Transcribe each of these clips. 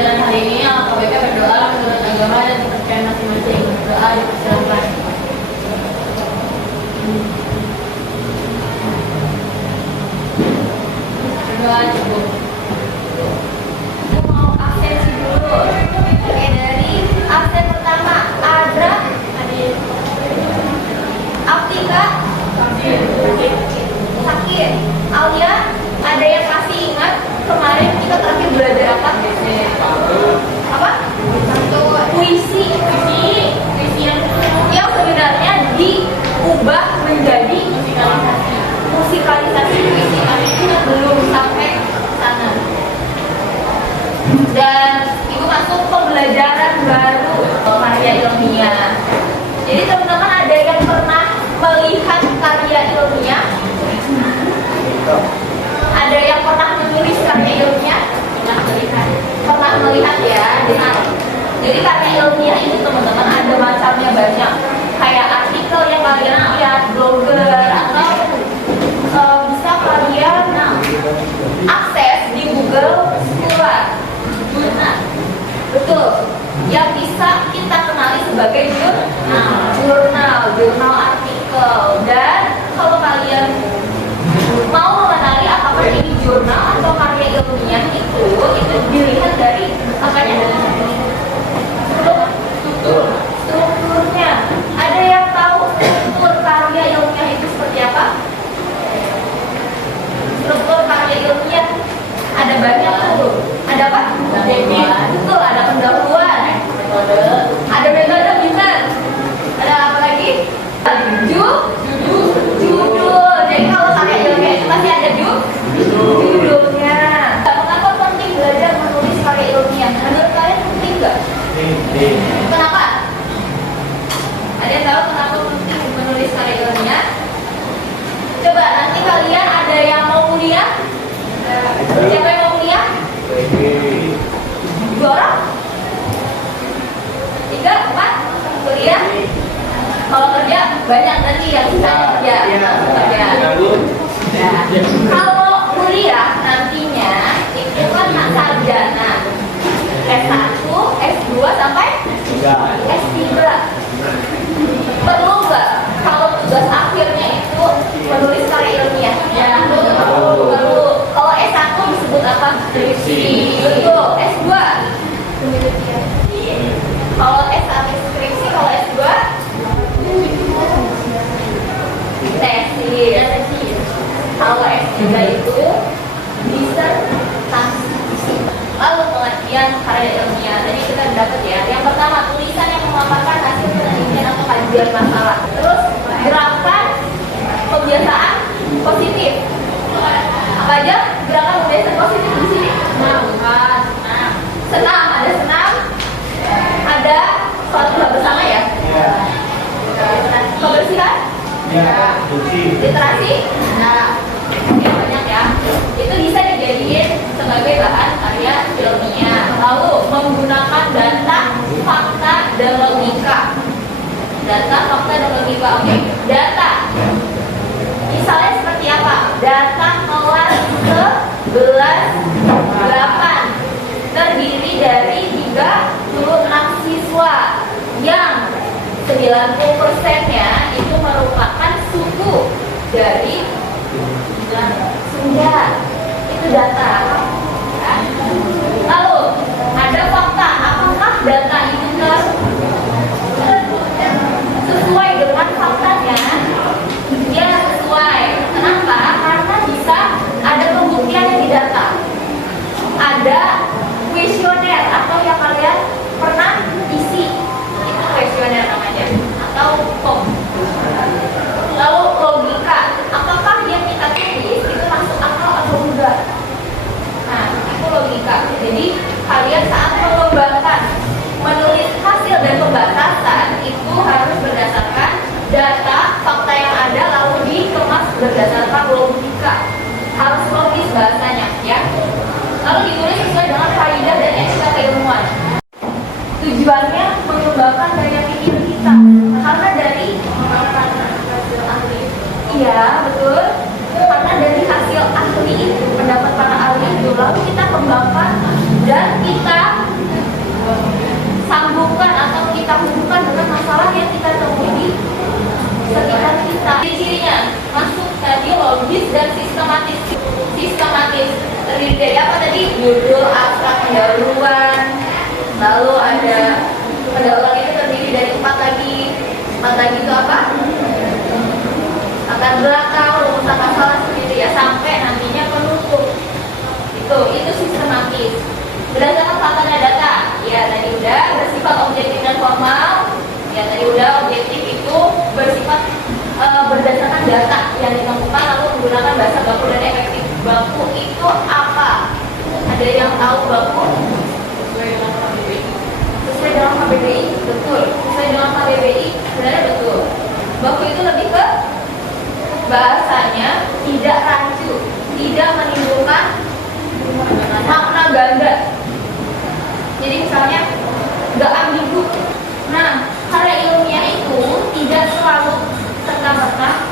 dalam hal ini KBK berdoa menurut agama dan kepercayaan masing-masing. Doa dipersilakan. Berdoa cukup. Mau absensi dulu. Oke, dari absen pertama Adra, Aftika, Sakir, Alia. Ada yang masih ingat kemarin kita terakhir belajar apa? Apa? Puisi yang sebenarnya diubah menjadi musikalisasi puisi, tapi itu belum sampai sana. Dan itu masuk pembelajaran baru karya ilmiah. Jadi teman-teman ada yang pernah melihat karya ilmiah? Ada yang pernah menulis karya ilmiah? Pernah melihat ya. Jadi karya ilmiah itu teman-teman ada macamnya banyak. Kayak artikel yang kalian lihat, blogger, atau bisa kalian akses di Google Scholar. Betul. Yang bisa kita kenali sebagai jurnal artikel. Dan kalau kalian mau mengenali apakah ini jurnal atau karya ilmiah itu dilihat dari apanya? Strukturnya. Ada yang tahu struktur karya ilmiah itu seperti apa? Struktur karya ilmiah ada banyak tuh. Ada apa? Betul, ada pendahuluan. Ada metode, benar. Ada apa lagi? Judul. Jadi kalau karya ilmiah itu pasti ada judulnya. Mengapa penting belajar menulis karya ilmiah? Menurut kalian penting nggak? Kenapa? Ada yang tahu kenapa penting menulis karya ilmiah? Coba nanti kalian ada yang mau kuliah? Siapa yang mau kuliah? 2 orang? 3, 4 kuliah? Kalau kerja banyak nanti yang bisa kerja. Kalau kuliah nantinya itu kan sarjana S1, S2 sampai S3. Perlu nggak kalau tugas akhirnya itu menulis karya ilmiah? Perlu. Kalau S1 disebut apa? Skripsi. Betul. S2? Kalau S1 skripsi, kalau S2? Tesis. Kalau S3 itu disertasi. Lalu pengertian karya ilmiah. Tadi kita dapat ya. Yang pertama, tulisan yang memaparkan hasil penelitian atau kajian masalah. Terus gerakan pembiasaan positif. Apa aja gerakan pembiasaan positif di sini? Senam, ada senam, ada suatu hal bersama ya. Kebersihan, literasi, banyak ya. Itu bisa dijadiin sebagai bahan karya ilmiah. Lalu menggunakan data, fakta, dan logika. Oke. Data. Misalnya seperti apa? Data kelas 11-8 terdiri dari 36 siswa yang 90%-nya itu merupakan suku dari Sunda. Itu data. Lalu ada fakta. Apakah data itu sesuai dengan faktanya? Ya, sesuai. Kenapa? Karena bisa ada pembuktian yang di data. Ada kuesioner atau yang kalian pernah isi, itu kuesioner namanya, atau form. Lalu logika, apakah yang kita tulis itu masuk akal atau enggak? Nah, itu logika. Jadi kalian saat mengembangkan menulis hasil dan pembatasan itu harus berdasarkan data, fakta yang ada, lalu dikemas berdasarkan logika. Harus logis bahasanya, ya. Lalu ditulis sesuai dengan kaidah dan etika keilmuan. Tujuannya mengembangkan daya pikir kita. Karena dari iya, betul. Karena dari hasil ahli itu, pendapat para ahli itu, lalu kita kembangkan dan kita judul, abstrak, pendahuluan. Lalu ada pendahuluan itu terdiri dari 4 lagi. 4 lagi itu apa? Latar belakang, rumusan masalah seperti itu ya, sampai nantinya penutup. Itu sistematis. Berdasarkan fakta dan data, ya tadi udah bersifat objektif dan formal. Ya tadi udah objektif itu bersifat berdasarkan data yang ditemukan lalu menggunakan bahasa baku dan efektif. Baku itu apa? Ada yang tahu baku? Sesuai dengan KBBI, betul. Sesuai dengan KBBI, sebenarnya betul. Baku itu lebih ke bahasanya tidak rancu, tidak menimbulkan makna ganda. Jadi misalnya nggak ambigu. Nah, karya ilmiah itu tidak selalu serta-merta.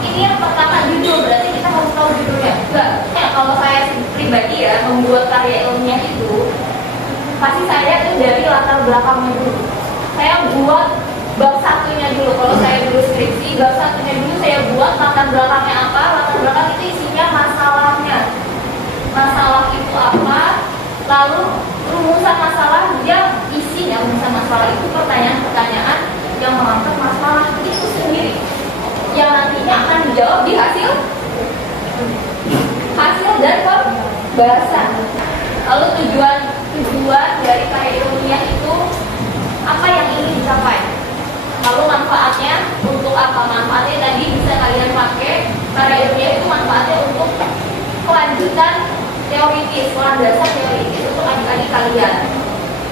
Ini yang pertama judul, berarti kita harus tahu judulnya. Enggak, ya, kalau saya pribadi ya membuat karya ilmiah itu pasti saya tuh dari latar belakangnya dulu. Saya buat bab satunya dulu. Kalau saya dulu skripsi, bab satunya dulu saya buat latar belakangnya apa. Latar belakang itu isinya masalahnya. Masalah itu apa? Lalu rumusan masalah yang isinya rumusan masalah itu pertanyaan-pertanyaan yang mengangkat masalah itu sendiri yang nantinya akan dijawab di hasil dan pembahasan. Lalu tujuan dari karya ilmiah itu apa yang ingin dicapai? Lalu manfaatnya untuk apa? Manfaatnya tadi bisa kalian pakai. Karya ilmiah itu manfaatnya untuk kelanjutan teoritis, landasan teoritis untuk adik-adik kalian.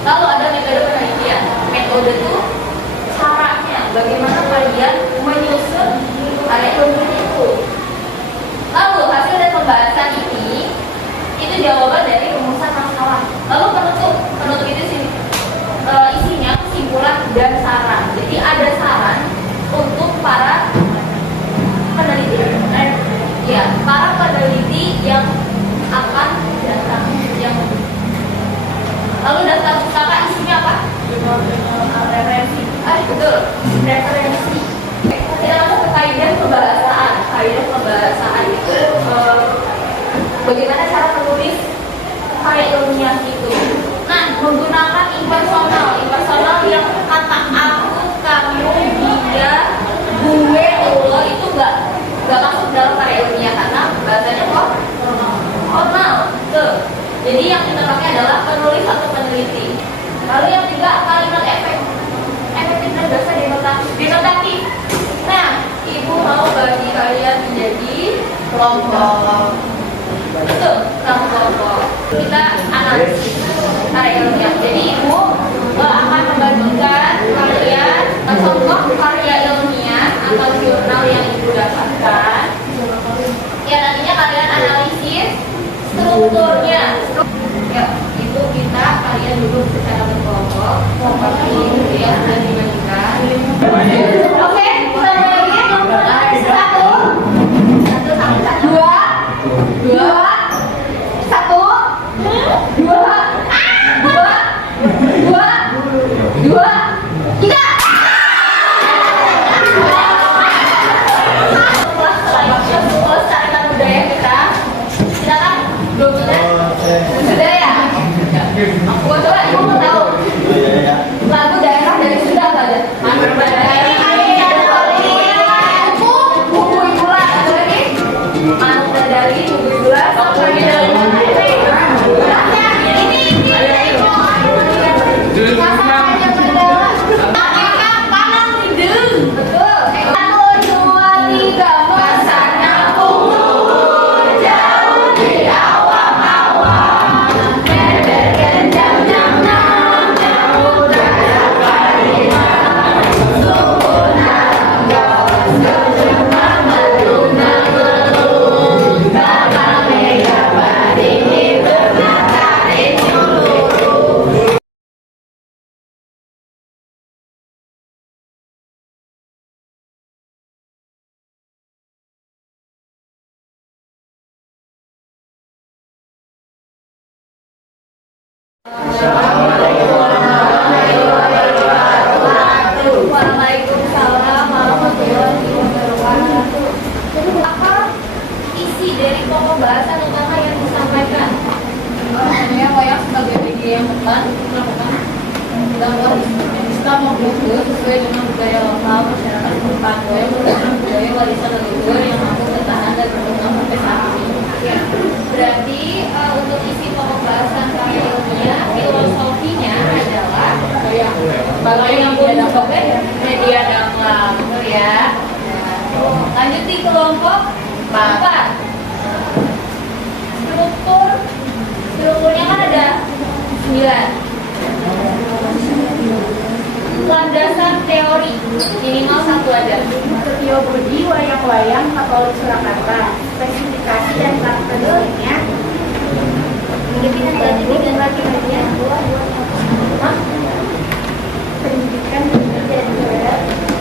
Lalu ada metode penelitian. Metode itu caranya bagaimana kalian menyusun karya ilmiah itu. Lalu hasil dan pembahasan ini itu jawaban dari rumusan masalah. Lalu penutup itu isinya kesimpulan dan saran. Jadi ada saran untuk para peneliti, para peneliti yang akan datang. Lalu daftar pustaka isinya apa? Referensi. Betul, referensi. Kita masuk ke kaidah pembahasaan. Kaidah pembahasaan itu bagaimana cara menulis karya ilmiah itu. Nah, menggunakan impersonal yang kata aku, kamu, dia, gue, lo itu nggak masuk dalam karya ilmiah karena bahasanya formal. Tuh. Jadi yang kita pakai adalah penulis atau peneliti. Lalu yang ketiga kalimat efektif dan bahasa denotatif. Nah, ibu mau bagi kalian menjadi kelompok. Betul, kelompok. Kita analisis karya ilmiah. Jadi ibu akan membagikan kalian contoh karya ilmiah atau jurnal yang ibu dapatkan. Ya nantinya kalian analisis strukturnya. Ya, itu kalian duduk secara berkelompok seperti itu ya sudah dibagikan. Oke, kita lagi. Satu, dua, tiga. Setelah tarikan budaya kita, silakan dominan. Sudah ya? Aku coba, ibu mau tahu lagu daerah dari Sunda apa aja? Buku Ibulan, ada lagi? Manta dari Buku Ibulan, sama lagi dari mana ini? Masalahnya adalah panas hidung. Betul. 1, 2, 3, masanya kubur jauh di awang-awang. Berkencang nyam-nyam jauh dari kalimat. Suku naranggawas kejemah meluna-melun. Kakak mega badini bernatari nyuluru. Waalaikumsalam warahmatullahi wabarakatuh. Apa isi dari pokok bahasan utama yang disampaikan? bermanfaat untuk melakukan dakwah Islam maupun sesuai dengan budaya lokal masyarakat setempat yang merupakan budaya warisan leluhur yang mampu bertahan dan berkembang sampai saat ini. Ya, berarti untuk isi pokok bahasan karya ilmiah, filosofinya adalah yang media dakwah, betul ya. Lanjut di kelompok 4. Strukturnya kan ada 9. Landasan teori minimal 1 aja. Setio Budi, wayang-wayang Katolik Surakarta. Spesifikasi dan karakteristiknya. Pendidikan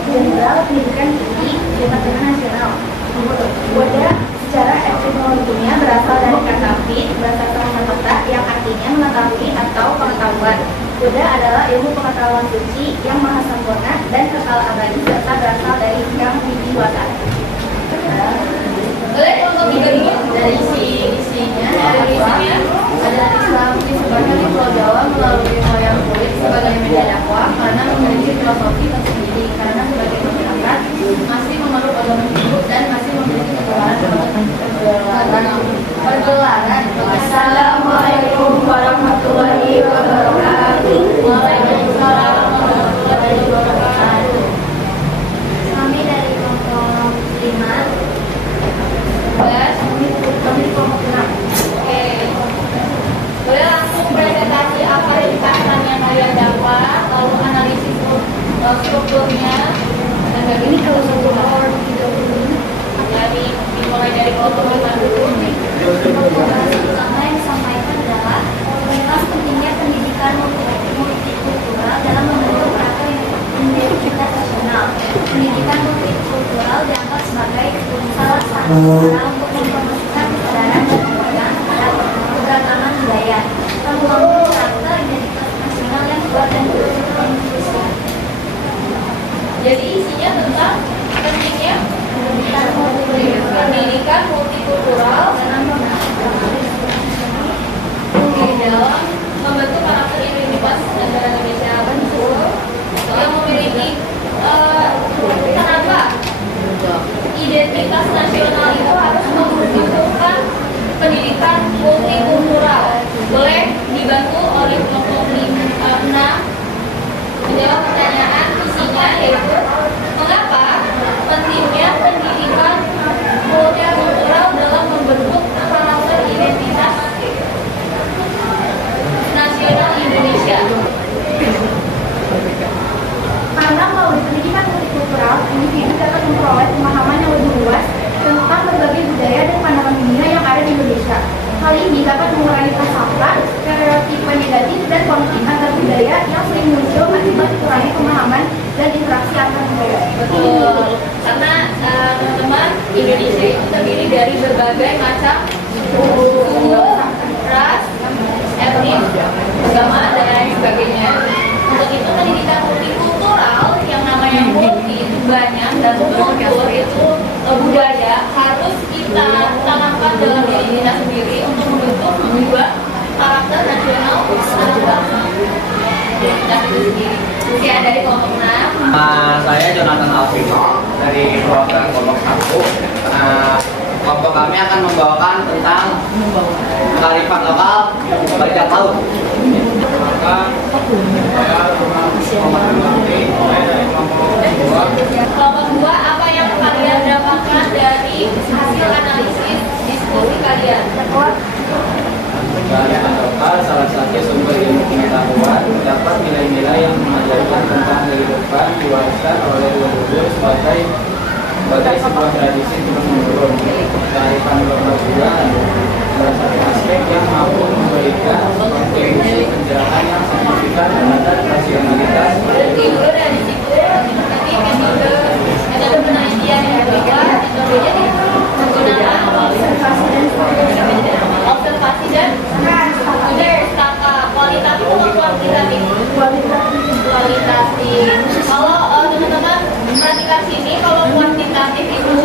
Jenderal Pendidikan Tinggi Departemen Nasional. Wadah secara etimologinya berasal dari kata fit, bahasa Sanskerta yang artinya mengetahui atau pengetahuan. Buddha adalah ilmu pengetahuan suci yang maha sempurna dan kekal abadi serta berasal dari yang widiwasa. Boleh kelompok 3 dulu dari isinya. ada Islam disebarkan di Pulau Jawa melalui wayang kulit sebagai media dakwah karena memiliki filosofi tersendiri, karena sebagai masyarakat masih memeluk agama Hindu dan masih memiliki pergelaran. Assalamualaikum warahmatullahi wabarakatuh. Waalaikumsalam warahmatullahi wabarakatuh. Kami dari kelompok 5. Kami di kelompok 6. Oke. Boleh langsung presentasi apa yang dikatakannya kalian dakwah, lalu analisis strukturnya. Dan ini kalau satu orang tidak jadi dimulai dari kelompok 5 dulu. Pertama yang disampaikan adalah tentang pentingnya pendidikan multikultural dalam membentuk karakter identitas nasional. Pendidikan multikultural dianggap sebagai salah satu cara untuk mempromosikan kesadaran dan pengertian terhadap keberagaman budaya, membangun karakter identitas nasional yang kuat dan berinklusi. Jadi isinya tentang pentingnya pendidikan multikultural dalam membentuk karakter identitas negara Indonesia yang memiliki kenapa identitas nasional itu harus membutuhkan pendidikan multikultural. Boleh dibantu oleh kelompok 6 menjawab pertanyaan isinya, yaitu mengapa pentingnya pendidikan multikultural dalam membentuk karakter identitas nasional Indonesia. Karena melalui pendidikan multikultural, individu dapat memperoleh pemahaman yang lebih luas tentang berbagai budaya dan pandangan dunia yang ada di Indonesia. Hal ini dapat mengurangi prasangka, stereotipe negatif dan konflik antar budaya yang sering muncul akibat kurangnya pemahaman dan interaksi antar budaya. Betul, karena teman-teman, Indonesia itu terdiri dari berbagai macam suku, ras, etnis, agama, dan lain sebagainya. Untuk itu pendidikan multikultural yang namanya multi itu banyak dan kultur itu budaya harus kita tanamkan dalam diri kita sendiri untuk membentuk karakter nasional anak bangsa. Identitas itu sendiri. Oke, dari kelompok 6. Saya Jonathan Alvino dari perwakilan kelompok 1. Kelompok kami akan membawakan tentang kearifan lokal bajak laut. Maka saya Kelompok 2, apa yang kalian dapatkan dari hasil analisis diskusi kalian? kearifan lokal salah satu sumber ilmu pengetahuan dapat nilai-nilai yang mengajarkan tentang kehidupan diwariskan oleh leluhur sebagai sebuah tradisi turun-menurun. Kearifan lokal juga salah satu aspek yang mampu memberikan kontribusi pencerahan yang signifikan terhadap rasionalitas. Berhenti dulu dari situ, nanti metode penelitian yang kedua, metodenya menggunakan observasi dan staka kualitatif atau kuantitatif. Kualitatif. Kalau teman-teman perhatikan sini, kalau kuantitatif itu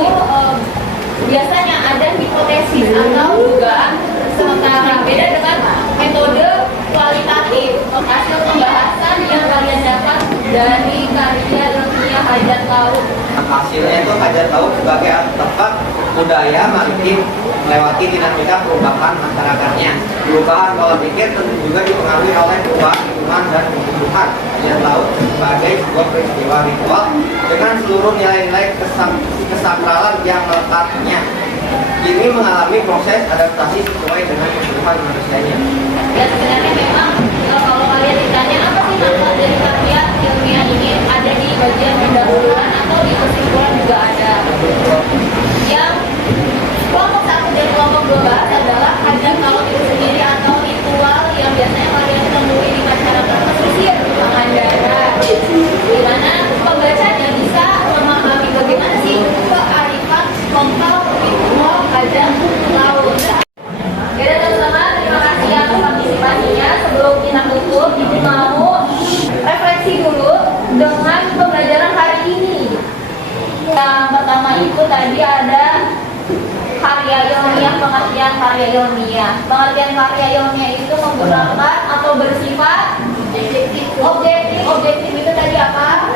biasanya ada hipotesis atau dugaan, sementara beda dengan metode kualitatif kualitatif. Hasil pembahasan yang kalian dapat dari karya ilmiah hajat laut. Hasilnya itu hajat laut sebagai artefak budaya maritim melewati dinamika perubahan masyarakatnya. Perubahan pola pikir tentu juga dipengaruhi oleh perubahan lingkungan dan kebutuhan. Hajat laut sebagai sebuah peristiwa ritual dengan seluruh nilai-nilai kesakralan yang melekatnya. Ini mengalami proses adaptasi sesuai dengan kebutuhan manusianya. Ya sebenarnya memang kalau kalian ditanya apa sih manfaat dari karya ilmiah ini, ada di bagian pendahuluan atau di kesimpulan juga ada. Yang kelompok 1 dan kelompok 2 adalah hajat laut itu sendiri atau ritual yang biasanya kalian temui di masyarakat pesisir Pangandaran, di mana pembacanya bisa memahami bagaimana sih kearifan lokal ritual hajat laut. Ya teman-teman, terima kasih atas partisipasinya. Sebelum kita tutup, Ibu mau refleksi dulu dengan pembelajaran hari ini. Yang pertama itu tadi ada karya ilmiah, pengertian karya ilmiah. Pengertian karya ilmiah itu menggunakan atau bersifat objektif. Objektif itu tadi apa?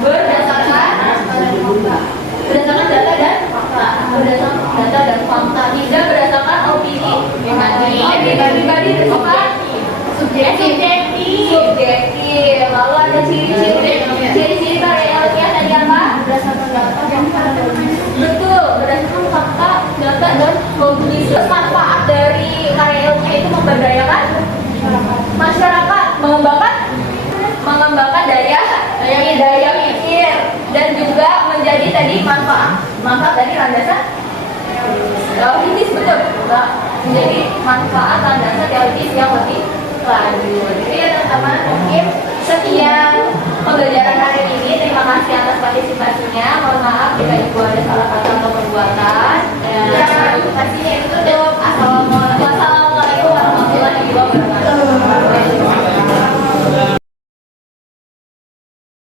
Berdasarkan data dan fakta. Berdasarkan data dan fakta, tidak berdasarkan opini pribadi bersifat subjektif. Lalu ada ciri-ciri karya ilmiah tadi apa? Berdasarkan data dan fakta. Betul, berdasarkan fakta, data dan logis. Manfaat dari karya ilmiah itu memberdayakan masyarakat, mengembangkan daya pikir, dan juga menjadi tadi manfaat dari landasan teoritis. Betul, menjadi manfaat landasan teoritis yang lebih lanjut. Jadi ya teman-teman, mungkin sekian pembelajaran hari ini. Terima kasih atas partisipasinya. Mohon maaf